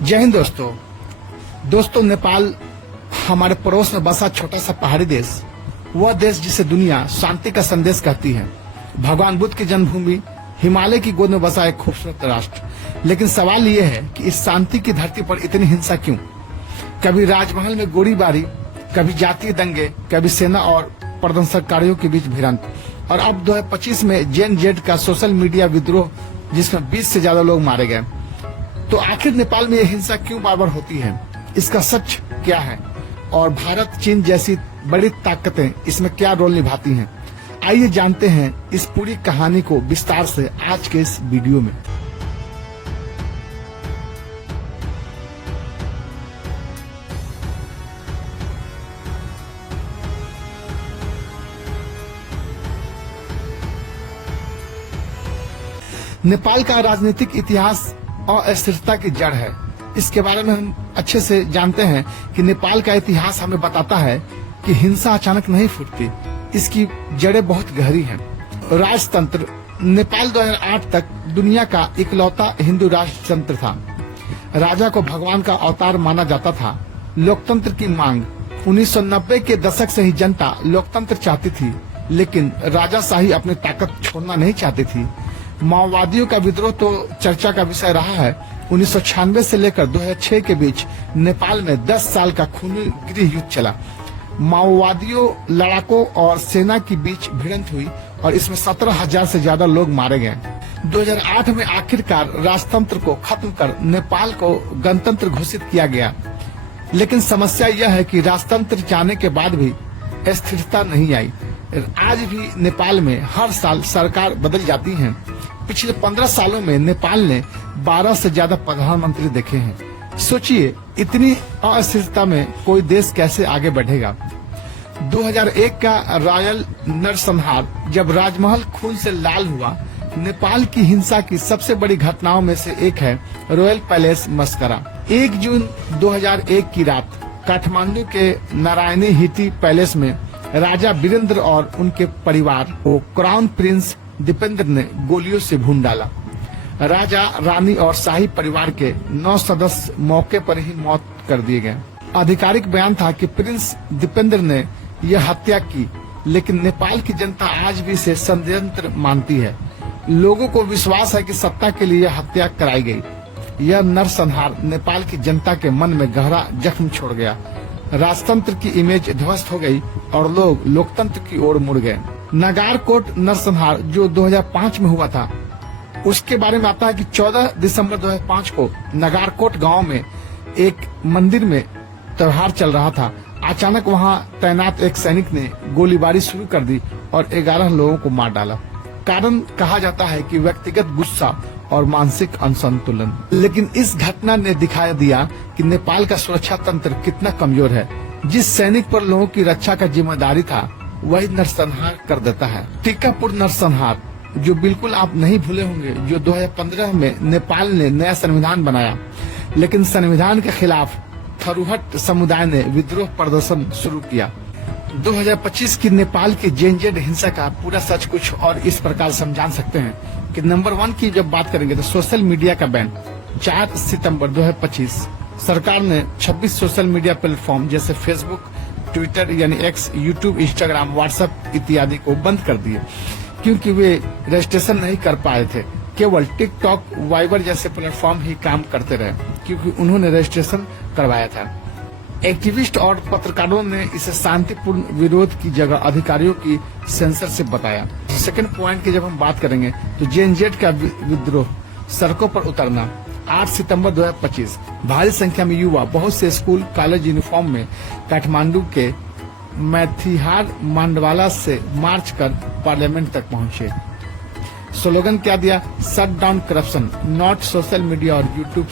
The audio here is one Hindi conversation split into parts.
जय हिंद दोस्तों नेपाल हमारे पड़ोस में बसा छोटा सा पहाड़ी देश, वह देश जिसे दुनिया शांति का संदेश कहती है। भगवान बुद्ध की जन्मभूमि, हिमालय की गोद में बसा एक खूबसूरत राष्ट्र। लेकिन सवाल यह है कि इस शांति की धरती पर इतनी हिंसा क्यों? कभी राजमहल में गोलीबारी, कभी जातीय दंगे, कभी सेना और प्रदर्शनकारियों के बीच भिड़ंत, और अब 2025 में जेन जेड का सोशल मीडिया विद्रोह, जिसमें 20 से ज्यादा लोग मारे गए। तो आखिर नेपाल में यह हिंसा क्यों बार बार होती है? इसका सच क्या है? और भारत, चीन जैसी बड़ी ताकतें इसमें क्या रोल निभाती हैं? आइए जानते हैं इस पूरी कहानी को विस्तार से आज के इस वीडियो में। नेपाल का राजनीतिक इतिहास अस्थिरता की जड़ है। इसके बारे में हम अच्छे से जानते हैं कि नेपाल का इतिहास हमें बताता है कि हिंसा अचानक नहीं फूटती, इसकी जड़ें बहुत गहरी हैं। राजतंत्र, नेपाल 2008 तक दुनिया का इकलौता हिंदू राजतंत्र था। राजा को भगवान का अवतार माना जाता था। लोकतंत्र की मांग, 1990 के दशक से ही जनता लोकतंत्र चाहती थी, लेकिन राजाशाही अपनी ताकत छोड़ना नहीं चाहती थी। माओवादियों का विद्रोह तो चर्चा का विषय रहा है। 1996 से लेकर 2006 के बीच नेपाल में 10 साल का खूनी गृह युद्ध चला। माओवादियों, लड़ाकों और सेना के बीच भिड़ंत हुई और इसमें 17,000 से ज्यादा लोग मारे गए। 2008 में आखिरकार राजतंत्र को खत्म कर नेपाल को गणतंत्र घोषित किया गया। लेकिन समस्या यह है कि राजतंत्र जाने के बाद भी स्थिरता नहीं आई। आज भी नेपाल में हर साल सरकार बदल जाती है। पिछले 15 सालों में नेपाल ने 12 से ज्यादा प्रधानमंत्री देखे हैं। सोचिए, इतनी अस्थिरता में कोई देश कैसे आगे बढ़ेगा? 2001 का रॉयल नरसंहार, जब राजमहल खून से लाल हुआ। नेपाल की हिंसा की सबसे बड़ी घटनाओं में से एक है रॉयल पैलेस मस्करा। 1 जून 2001 की रात काठमांडू के नारायणी हिटी पैलेस में राजा वीरेंद्र और उनके परिवार को क्राउन प्रिंस दीपेंद्र ने गोलियों से भून डाला। राजा, रानी और शाही परिवार के 9 सदस्य मौके पर ही मौत कर दिए गए। आधिकारिक बयान था कि प्रिंस दीपेंद्र ने यह हत्या की, लेकिन नेपाल की जनता आज भी इसे षड्यंत्र मानती है। लोगों को विश्वास है कि सत्ता के लिए हत्या कराई गई। यह नरसंहार नेपाल की जनता के मन में गहरा जख्म छोड़ गया। राजतंत्र की इमेज ध्वस्त हो गई और लोग लोकतंत्र की ओर मुड़ गए। नगारकोट नरसंहार, जो 2005 में हुआ था, उसके बारे में आता है कि 14 दिसंबर 2005 को नगारकोट गांव में एक मंदिर में त्योहार चल रहा था। अचानक वहां तैनात एक सैनिक ने गोलीबारी शुरू कर दी और 11 लोगों को मार डाला। कारण कहा जाता है कि व्यक्तिगत गुस्सा और मानसिक असंतुलन। लेकिन इस घटना ने दिखा दिया कि नेपाल का सुरक्षा तंत्र कितना कमजोर है। जिस सैनिक पर लोगों की रक्षा का जिम्मेदारी था, वही नरसंहार कर देता है। टीकापुर नरसंहार, जो बिल्कुल आप नहीं भूले होंगे, जो 2015 में नेपाल ने नया संविधान बनाया, लेकिन संविधान के खिलाफ थरूहट समुदाय ने विद्रोह प्रदर्शन शुरू किया। 2025 की नेपाल की जेन जेड हिंसा का पूरा सच कुछ और इस प्रकार समझान सकते हैं कि नंबर 1 की जब बात करेंगे तो सोशल मीडिया का बैन। 4 सितंबर 2025 सरकार ने 26 सोशल मीडिया प्लेटफॉर्म जैसे फेसबुक, ट्विटर यानी एक्स, यूट्यूब, इंस्टाग्राम, व्हाट्सएप इत्यादि को बंद कर दिए, क्योंकि वे रजिस्ट्रेशन नहीं कर पाए थे। केवल टिकटॉक, वाइबर जैसे प्लेटफॉर्म ही काम करते रहे, क्योंकि उन्होंने रजिस्ट्रेशन करवाया था। एक्टिविस्ट और पत्रकारों ने इसे शांतिपूर्ण विरोध की जगह अधिकारियों की सेंसर से बताया। सेकंड पॉइंट की जब हम बात करेंगे तो जेनजेड का विद्रोह, सड़कों पर उतरना। 8 सितंबर 2025 भारी संख्या में युवा बहुत से स्कूल, कॉलेज यूनिफॉर्म में काठमांडू के मैथिहार मांडवाला से मार्च कर पार्लियामेंट तक पहुंचे। स्लोगन क्या दिया? Shut down corruption, not social media और YouTube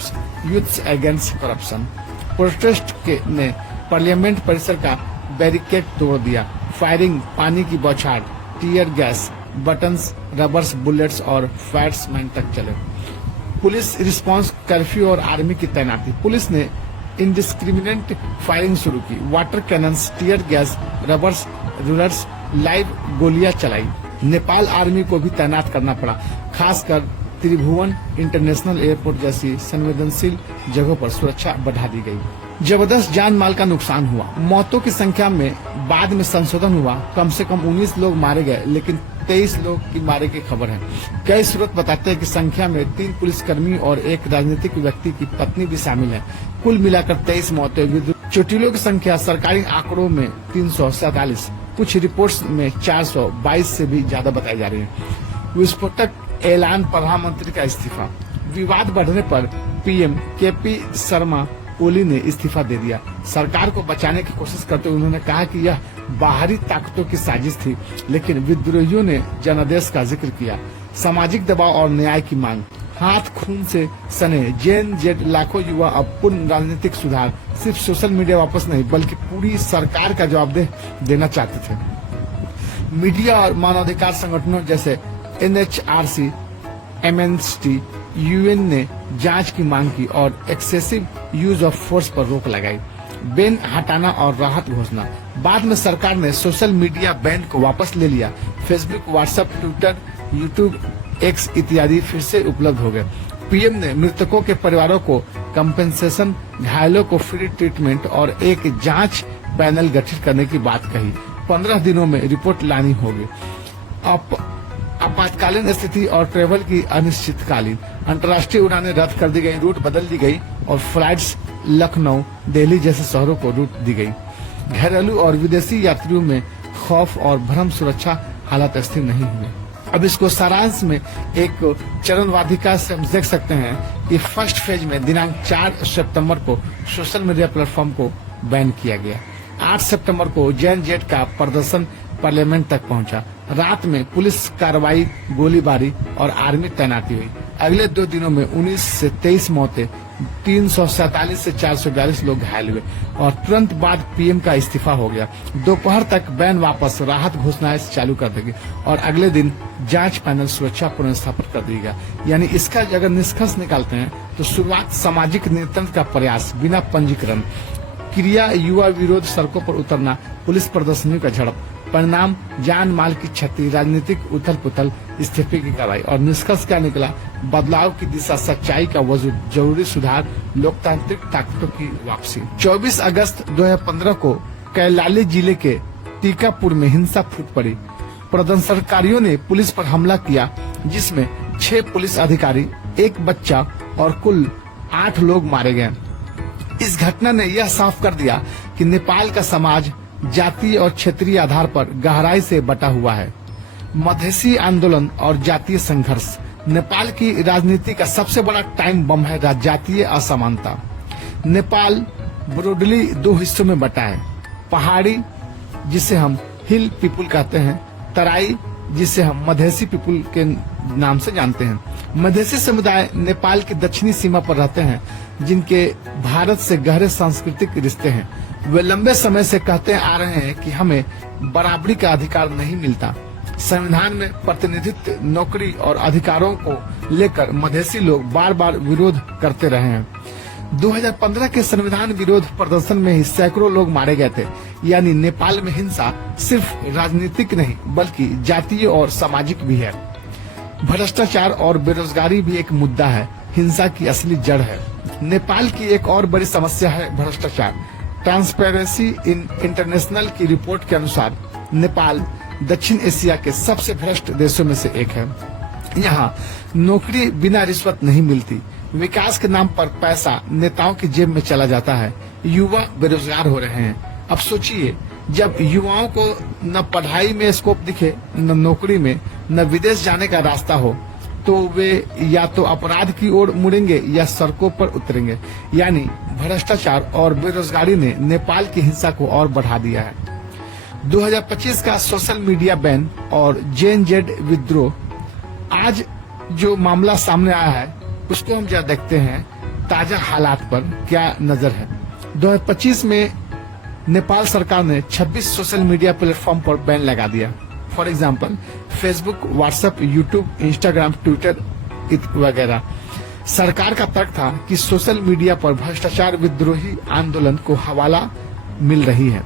youths against corruption. Protest के ने पार्लियामेंट परिसर का बैरिकेड तोड़ दिया। फायरिंग, पानी की बौछार, tear gas, buttons, rubbers, bullets और फायरमैन तक चले। पुलिस रिस्पांस, कर्फ्यू और आर्मी की तैनाती। पुलिस ने इंडिस्क्रिमिनेट फायरिंग शुरू की। Water cannons, tear gas, rubbers, rulers, live गोलियां चलाई। नेपाल आर्मी को भी तैनात करना पड़ा, खासकर त्रिभुवन इंटरनेशनल एयरपोर्ट जैसी संवेदनशील जगहों पर सुरक्षा बढ़ा दी गई। जबरदस्त जान माल का नुकसान हुआ। मौतों की संख्या में बाद में संशोधन हुआ। कम से कम 19 लोग मारे गए, लेकिन 23 लोग की मारे की खबर है। कई स्रोत बताते हैं कि संख्या में 3 पुलिसकर्मी और एक राजनीतिक व्यक्ति की पत्नी भी शामिल है। कुल मिलाकर 23 मौतें। चोटिलों की संख्या सरकारी आंकड़ों में 347, कुछ रिपोर्ट्स में 422 से भी ज्यादा बताई जा रही है। विस्फोटक ऐलान, प्रधानमंत्री का इस्तीफा। विवाद बढ़ने पर पीएम केपी शर्मा ओली ने इस्तीफा दे दिया। सरकार को बचाने की कोशिश करते हुए उन्होंने कहा कि यह बाहरी ताकतों की साजिश थी, लेकिन विद्रोहियों ने जनादेश का जिक्र किया। सामाजिक दबाव और न्याय की मांग। हाथ खून से सने जेन-जेड लाखों युवा अब पूर्ण राजनीतिक सुधार, सिर्फ सोशल मीडिया वापस नहीं बल्कि पूरी सरकार का जवाबदेह देना चाहते थे। मीडिया और मानवाधिकार संगठनों जैसे एनएचआरसी, एमनेस्टी, यूएन ने जांच की मांग की और एक्सेसिव यूज ऑफ फोर्स पर रोक लगाई। बैन हटाना और राहत घोषणा। बाद में सरकार ने सोशल मीडिया बैन को वापस ले लिया। Facebook, WhatsApp, Twitter, YouTube, x इत्यादि फिर से उपलब्ध हो गए। पीएम ने मृतकों के परिवारों को कंपेंसेशन, घायलों को फ्री ट्रीटमेंट और एक जांच पैनल गठित करने की बात कही। 15 दिनों में रिपोर्ट लानी होगी। आपातकालीन स्थिति और ट्रेवल की अनिश्चितकालीन। अंतर्राष्ट्रीय उड़ानें रद्द कर दी गई, रूट बदल दी गई और फ्लाइट्स लखनऊ, दिल्ली जैसे शहरों को रूट दी गई। घरेलू और विदेशी यात्रियों में खौफ और भ्रम, सुरक्षा हालात स्थिर नहीं हुए। अब इसको सारांश में एक चरणवाधिका से हम देख सकते हैं कि फर्स्ट फेज में दिनांक 4 सितंबर को सोशल मीडिया प्लेटफॉर्म को बैन किया गया। 8 सितंबर को जेन-जेड का प्रदर्शन पार्लियामेंट तक पहुंचा। रात में पुलिस कार्रवाई, गोलीबारी और आर्मी तैनाती हुई। अगले 2 दिनों में 19 से 23 मौतें, 347 से 442 लोग घायल हुए और तुरंत बाद पीएम का इस्तीफा हो गया। दोपहर तक बैन वापस, राहत घोषणाएं चालू कर देगी और अगले दिन जांच पैनल सुरक्षा पुनर्स्थापित कर देगा। यानी इसका अगर निष्कर्ष निकालते हैं तो शुरुआत सामाजिक नियंत्रण का प्रयास बिना पंजीकरण, क्रिया युवा विरोध, सड़कों पर उतरना, पुलिस प्रदर्शनियों का झड़प, परिणाम जान माल की क्षति, राजनीतिक उथल पुथल, इस्तीफे की कार्रवाई। और निष्कर्ष क्या निकला? बदलाव की दिशा, सच्चाई का वजूद, जरूरी सुधार, लोकतांत्रिक ताकतों की वापसी। 24 अगस्त 2015 को कैलाली जिले के टीकापुर में हिंसा फूट पड़ी। प्रदर्शनकारियों ने पुलिस पर हमला किया, जिसमें 6 पुलिस अधिकारी, 1 बच्चा और कुल 8 लोग मारे गए। इस घटना ने यह साफ कर दिया कि नेपाल का समाज जातीय और क्षेत्रीय आधार पर गहराई से बटा हुआ है। मधेसी आंदोलन और जातीय संघर्ष नेपाल की राजनीति का सबसे बड़ा टाइम बम है। जातीय असमानता। नेपाल ब्रॉडली 2 हिस्सों में बटा है। पहाड़ी, जिसे हम हिल पीपुल कहते हैं, तराई, जिसे हम मधेसी पीपुल के नाम से जानते हैं। मधेसी समुदाय नेपाल की दक्षिणी सीमा पर रहते हैं, जिनके भारत से गहरे सांस्कृतिक रिश्ते हैं। वे लंबे समय से कहते आ रहे हैं कि हमें बराबरी का अधिकार नहीं मिलता। संविधान में प्रतिनिधित्व, नौकरी और अधिकारों को लेकर मधेसी लोग बार बार विरोध करते रहे हैं। 2015 के संविधान विरोध प्रदर्शन में ही सैकड़ों लोग मारे गए थे। यानी नेपाल में हिंसा सिर्फ राजनीतिक नहीं बल्कि जातीय और सामाजिक भी है। भ्रष्टाचार और बेरोजगारी भी एक मुद्दा है, हिंसा की असली जड़ है। नेपाल की एक और बड़ी समस्या है भ्रष्टाचार। ट्रांसपेरेंसी इंटरनेशनल की रिपोर्ट के अनुसार नेपाल दक्षिण एशिया के सबसे भ्रष्ट देशों में से एक है। यहाँ नौकरी बिना रिश्वत नहीं मिलती। विकास के नाम पर पैसा नेताओं की जेब में चला जाता है। युवा बेरोजगार हो रहे हैं। अब सोचिए, जब युवाओं को न पढ़ाई में स्कोप दिखे, न नौकरी में, न विदेश जाने का रास्ता हो, तो वे या तो अपराध की ओर मुड़ेंगे या सड़कों पर उतरेंगे। यानी भ्रष्टाचार और बेरोजगारी ने नेपाल की हिंसा को और बढ़ा दिया है। 2025 का सोशल मीडिया बैन और जेन-जेड विद्रोह। आज जो मामला सामने आया है उसको हम जरा देखते हैं ताजा हालात पर क्या नजर है। 2025 में नेपाल सरकार ने 26 सोशल मीडिया प्लेटफॉर्म पर बैन लगा दिया। For example Facebook, WhatsApp, YouTube, Instagram, Twitter वगैरह। सरकार का तर्क था कि सोशल मीडिया पर भ्रष्टाचार विद्रोही आंदोलन को हवाला मिल रही है,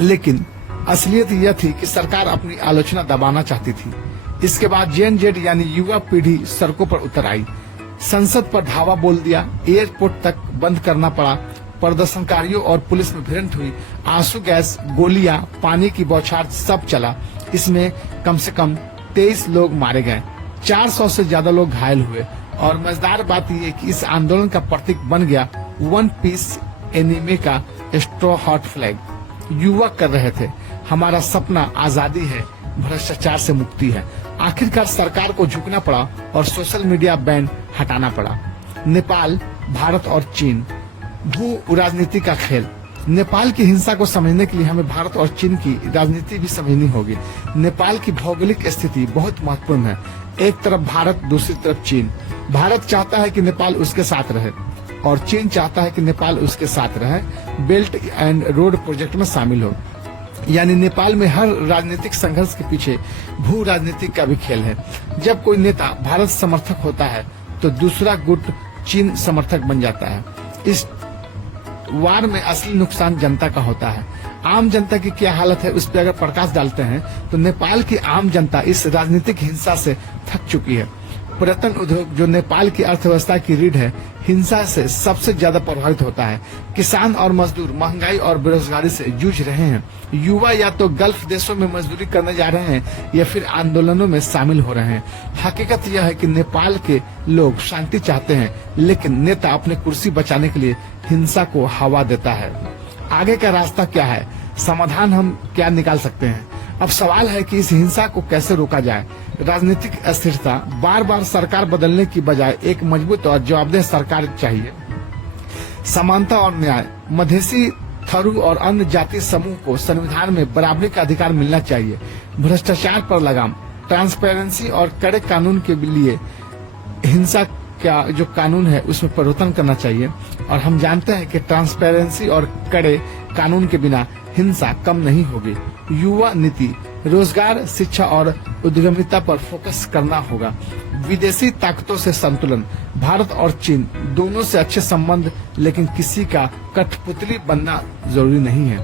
लेकिन असलियत यह थी कि सरकार अपनी आलोचना दबाना चाहती थी। इसके बाद जेएनजेड यानी युवा पीढ़ी सड़कों पर उतर आई, संसद पर धावा बोल दिया, एयरपोर्ट तक बंद करना पड़ा, प्रदर्शनकारियों और पुलिस में भिड़ंत हुई, आंसू गैस, गोलियां, पानी की बौछार सब चला। इसमें कम से कम 23 लोग मारे गए, 400 से ज्यादा लोग घायल हुए और मजेदार बात यह कि इस आंदोलन का प्रतीक बन गया वन पीस एनीमे का स्ट्रॉ हॉट फ्लैग। युवा कर रहे थे, हमारा सपना आजादी है, भ्रष्टाचार से मुक्ति है। आखिरकार सरकार को झुकना पड़ा और सोशल मीडिया बैन हटाना पड़ा। नेपाल, भारत और चीन, भू राजनीति का खेल। नेपाल की हिंसा को समझने के लिए हमें भारत और चीन की राजनीति भी समझनी होगी। नेपाल की भौगोलिक स्थिति बहुत महत्वपूर्ण है, एक तरफ भारत, दूसरी तरफ चीन। भारत चाहता है कि नेपाल उसके साथ रहे और चीन चाहता है कि नेपाल उसके साथ रहे, बेल्ट एंड रोड प्रोजेक्ट में शामिल हो। यानी नेपाल में हर राजनीतिक संघर्ष के पीछे भू राजनीति का भी खेल है। जब कोई नेता भारत समर्थक होता है तो दूसरा गुट चीन समर्थक बन जाता है। इस वार में असली नुकसान जनता का होता है। आम जनता की क्या हालत है उस पर अगर प्रकाश डालते हैं तो नेपाल की आम जनता इस राजनीतिक हिंसा से थक चुकी है। पर्यटन उद्योग, जो नेपाल की अर्थव्यवस्था की रीढ़ है, हिंसा से सबसे ज्यादा प्रभावित होता है। किसान और मजदूर महंगाई और बेरोजगारी से जूझ रहे हैं। युवा या तो गल्फ देशों में मजदूरी करने जा रहे हैं या फिर आंदोलनों में शामिल हो रहे हैं। हकीकत यह है कि नेपाल के लोग शांति चाहते हैं, लेकिन नेता अपने कुर्सी बचाने के लिए हिंसा को हवा देता है। आगे का रास्ता क्या है, समाधान हम क्या निकाल सकते हैं? अब सवाल है कि इस हिंसा को कैसे रोका जाए। राजनीतिक अस्थिरता, बार बार सरकार बदलने की बजाय एक मजबूत और जवाबदेह सरकार चाहिए। समानता और न्याय, मधेसी, थरू और अन्य जाति समूह को संविधान में बराबरी का अधिकार मिलना चाहिए। भ्रष्टाचार पर लगाम, ट्रांसपेरेंसी और कड़े कानून के लिए हिंसा का जो कानून है उसमें परिवर्तन करना चाहिए। और हम जानते हैं कि ट्रांसपेरेंसी और कड़े कानून के बिना हिंसा कम नहीं होगी। युवा नीति, रोजगार, शिक्षा और उद्यमिता पर फोकस करना होगा। विदेशी ताकतों से संतुलन, भारत और चीन दोनों से अच्छे संबंध, लेकिन किसी का कठपुतली बनना जरूरी नहीं है।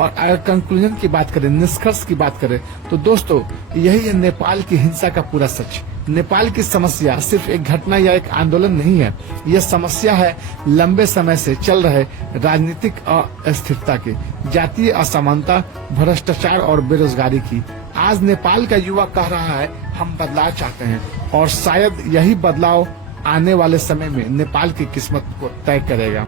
और अगर कंक्लूजन की बात करें, निष्कर्ष की बात करें, तो दोस्तों यही है नेपाल की हिंसा का पूरा सच। नेपाल की समस्या सिर्फ एक घटना या एक आंदोलन नहीं है, यह समस्या है लंबे समय से चल रहे राजनीतिक अस्थिरता की, जातीय असमानता, भ्रष्टाचार और बेरोजगारी की। आज नेपाल का युवा कह रहा है हम बदलाव चाहते हैं और शायद यही बदलाव आने वाले समय में नेपाल की किस्मत को तय करेगा।